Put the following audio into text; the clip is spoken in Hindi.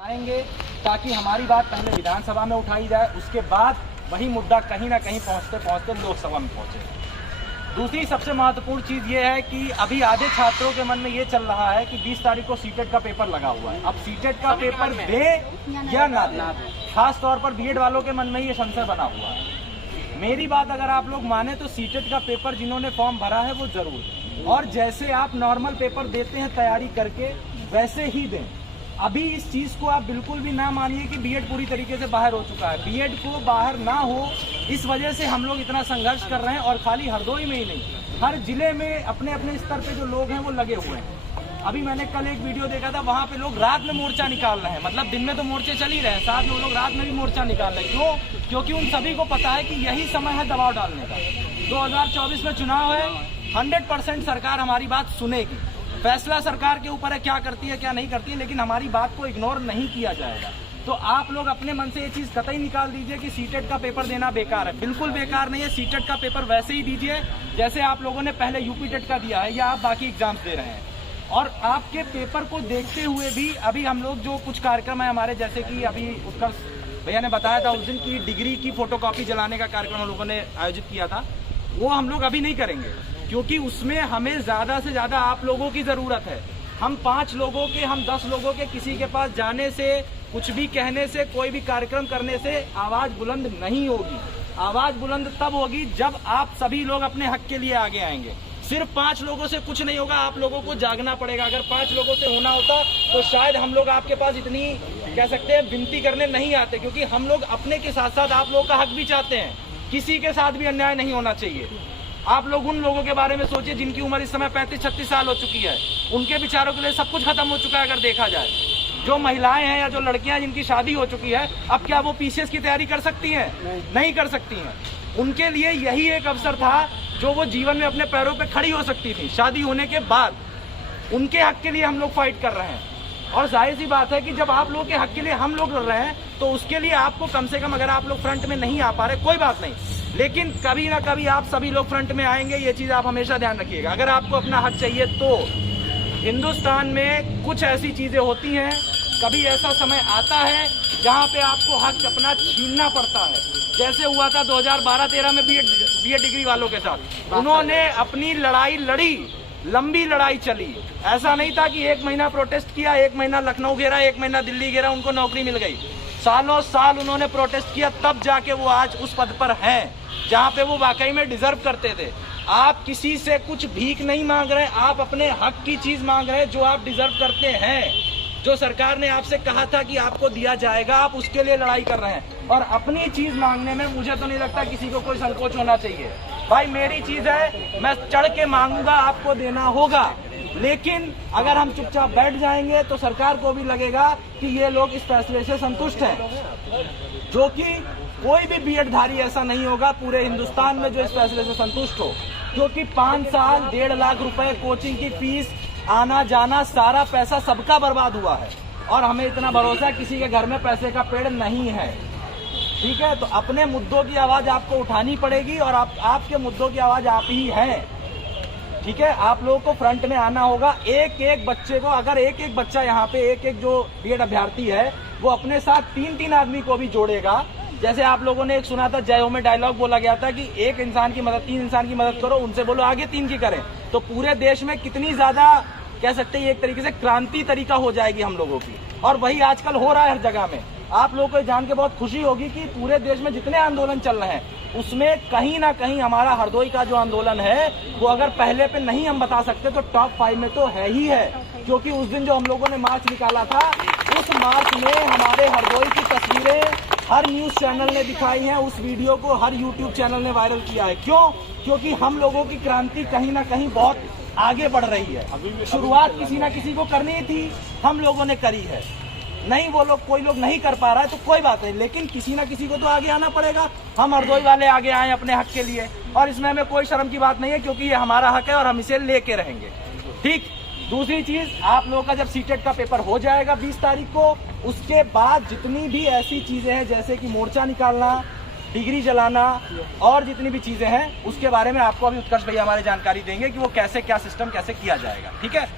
आएंगे ताकि हमारी बात पहले विधानसभा में उठाई जाए, उसके बाद वही मुद्दा कहीं ना कहीं पहुंचते पहुंचते लोकसभा में पहुंचे। दूसरी सबसे महत्वपूर्ण चीज़ ये है कि अभी आधे छात्रों के मन में ये चल रहा है कि 20 तारीख को सीटेट का पेपर लगा हुआ है। अब सीटेट का पेपर दे या ना दे, खास तौर पर बीएड वालों के मन में ये संशय बना हुआ है। मेरी बात अगर आप लोग माने तो सीटेट का पेपर जिन्होंने फॉर्म भरा है वो जरूर दें, और जैसे आप नॉर्मल पेपर देते हैं तैयारी करके वैसे ही दें। अभी इस चीज़ को आप बिल्कुल भी ना मानिए कि बीएड पूरी तरीके से बाहर हो चुका है। बीएड को बाहर ना हो इस वजह से हम लोग इतना संघर्ष कर रहे हैं, और खाली हरदोई में ही नहीं, हर जिले में अपने अपने स्तर पे जो लोग हैं वो लगे हुए हैं। अभी मैंने कल एक वीडियो देखा था, वहाँ पे लोग रात में मोर्चा निकाल रहे हैं। मतलब दिन में तो मोर्चे चल ही रहे हैं, साथ में वो लोग रात में भी मोर्चा निकाल रहे हैं। क्यों? क्योंकि उन सभी को पता है कि यही समय है दबाव डालने का। 2024 में चुनाव है, 100% सरकार हमारी बात सुनेगी। फैसला सरकार के ऊपर है क्या करती है क्या नहीं करती है, लेकिन हमारी बात को इग्नोर नहीं किया जाएगा। तो आप लोग अपने मन से ये चीज़ कतई निकाल दीजिए कि सीटेट का पेपर देना बेकार है। बिल्कुल बेकार नहीं है। सीटेट का पेपर वैसे ही दीजिए जैसे आप लोगों ने पहले यूपी टेट का दिया है या आप बाकी एग्जाम्स दे रहे हैं। और आपके पेपर को देखते हुए भी अभी हम लोग जो कुछ कार्यक्रम है हमारे, जैसे कि अभी उत्कर्ष भैया ने बताया था उस दिन की डिग्री की फोटोकॉपी जलाने का कार्यक्रम हम लोगों ने आयोजित किया था, वो हम लोग अभी नहीं करेंगे, क्योंकि उसमें हमें ज़्यादा से ज़्यादा आप लोगों की ज़रूरत है। हम 5 लोगों के, हम 10 लोगों के किसी के पास जाने से, कुछ भी कहने से, कोई भी कार्यक्रम करने से आवाज़ बुलंद नहीं होगी। आवाज़ बुलंद तब होगी जब आप सभी लोग अपने हक के लिए आगे आएंगे। सिर्फ 5 लोगों से कुछ नहीं होगा, आप लोगों को जागना पड़ेगा। अगर 5 लोगों से होना होता तो शायद हम लोग आपके पास इतनी कह सकते हैं विनती करने नहीं आते, क्योंकि हम लोग अपने के साथ साथ आप लोगों का हक भी चाहते हैं। किसी के साथ भी अन्याय नहीं होना चाहिए। आप लोग उन लोगों के बारे में सोचिए जिनकी उम्र इस समय 35-36 साल हो चुकी है। उनके विचारों के लिए सब कुछ खत्म हो चुका है अगर देखा जाए। जो महिलाएं हैं या जो लड़कियां जिनकी शादी हो चुकी है, अब क्या वो पीसीएस की तैयारी कर सकती हैं? नहीं कर सकती हैं। उनके लिए यही एक अवसर था जो वो जीवन में अपने पैरों पे खड़ी हो सकती थी शादी होने के बाद। उनके हक के लिए हम लोग फाइट कर रहे हैं, और जाहिर सी बात है कि जब आप लोगों के हक के लिए हम लोग लड़ रहे हैं तो उसके लिए आपको कम से कम, अगर आप लोग फ्रंट में नहीं आ पा रहे कोई बात नहीं, लेकिन कभी ना कभी आप सभी लोग फ्रंट में आएंगे। ये चीज़ आप हमेशा ध्यान रखिएगा। अगर आपको अपना हक चाहिए तो हिंदुस्तान में कुछ ऐसी चीज़ें होती हैं, कभी ऐसा समय आता है जहाँ पे आपको हक अपना छीनना पड़ता है। जैसे हुआ था 2012-13 में बीएड डिग्री वालों के साथ। उन्होंने अपनी लड़ाई लड़ी, लंबी लड़ाई चली। ऐसा नहीं था कि 1 महीना प्रोटेस्ट किया, 1 महीना लखनऊ घेरा, 1 महीना दिल्ली घेरा, उनको नौकरी मिल गई। सालों साल उन्होंने प्रोटेस्ट किया, तब जाके वो आज उस पद पर हैं जहाँ पे वो वाकई में डिजर्व करते थे। आप किसी से कुछ भीख नहीं मांग रहे, आप अपने हक की चीज मांग रहे हैं जो आप डिजर्व करते हैं, जो सरकार ने आपसे कहा था कि आपको दिया जाएगा, आप उसके लिए लड़ाई कर रहे हैं। और अपनी चीज मांगने में मुझे तो नहीं लगता किसी को कोई संकोच होना चाहिए। भाई मेरी चीज है, मैं चढ़ के मांगूंगा, आपको देना होगा। लेकिन अगर हम चुपचाप बैठ जाएंगे तो सरकार को भी लगेगा कि ये लोग इस फैसले से संतुष्ट हैं, जो कि कोई भी बीएडधारी ऐसा नहीं होगा पूरे हिंदुस्तान में जो इस फैसले से संतुष्ट हो। क्योंकि 5 साल 1.5 लाख रुपए कोचिंग की फीस, आना जाना, सारा पैसा सबका बर्बाद हुआ है, और हमें इतना भरोसा है किसी के घर में पैसे का पेड़ नहीं है। ठीक है, तो अपने मुद्दों की आवाज आपको उठानी पड़ेगी, और आपके मुद्दों की आवाज आप ही हैं। ठीक है, आप लोगों को फ्रंट में आना होगा। एक एक बच्चे को, अगर एक एक बच्चा यहाँ पे, एक एक जो बीएड अभ्यर्थी है वो अपने साथ 3-3 आदमी को भी जोड़ेगा। जैसे आप लोगों ने एक सुना था, जय हो में डायलॉग बोला गया था कि एक इंसान की मदद, 3 इंसान की मदद करो, उनसे बोलो आगे 3 की करें। तो पूरे देश में कितनी ज्यादा कह सकते हैं एक तरीके से क्रांति तरीका हो जाएगी हम लोगों की, और वही आजकल हो रहा है हर जगह में। आप लोगों को जान के बहुत खुशी होगी कि पूरे देश में जितने आंदोलन चल रहे हैं उसमें कहीं ना कहीं हमारा हरदोई का जो आंदोलन है वो अगर पहले पे नहीं हम बता सकते तो टॉप 5 में तो है ही है। क्योंकि उस दिन जो हम लोगों ने मार्च निकाला था, उस मार्च में हमारे हरदोई की तस्वीरें हर न्यूज चैनल ने दिखाई हैं, उस वीडियो को हर यूट्यूब चैनल ने वायरल किया है। क्यों? क्योंकि हम लोगों की क्रांति कहीं ना कहीं बहुत आगे बढ़ रही है। शुरुआत किसी ना किसी को करनी थी, हम लोगों ने करी है। नहीं, वो लोग, कोई लोग नहीं कर पा रहा है तो कोई बात नहीं, लेकिन किसी ना किसी को तो आगे आना पड़ेगा। हम हरदोई वाले आगे आए अपने हक के लिए, और इसमें हमें कोई शर्म की बात नहीं है, क्योंकि ये हमारा हक है और हम इसे लेके रहेंगे। ठीक। दूसरी चीज, आप लोगों का जब सीटेट का पेपर हो जाएगा 20 तारीख को, उसके बाद जितनी भी ऐसी चीजें हैं जैसे कि मोर्चा निकालना, डिग्री जलाना और जितनी भी चीजें हैं उसके बारे में आपको अभी उत्कर्ष भैया हमारे जानकारी देंगे कि वो कैसे, क्या सिस्टम कैसे किया जाएगा। ठीक है।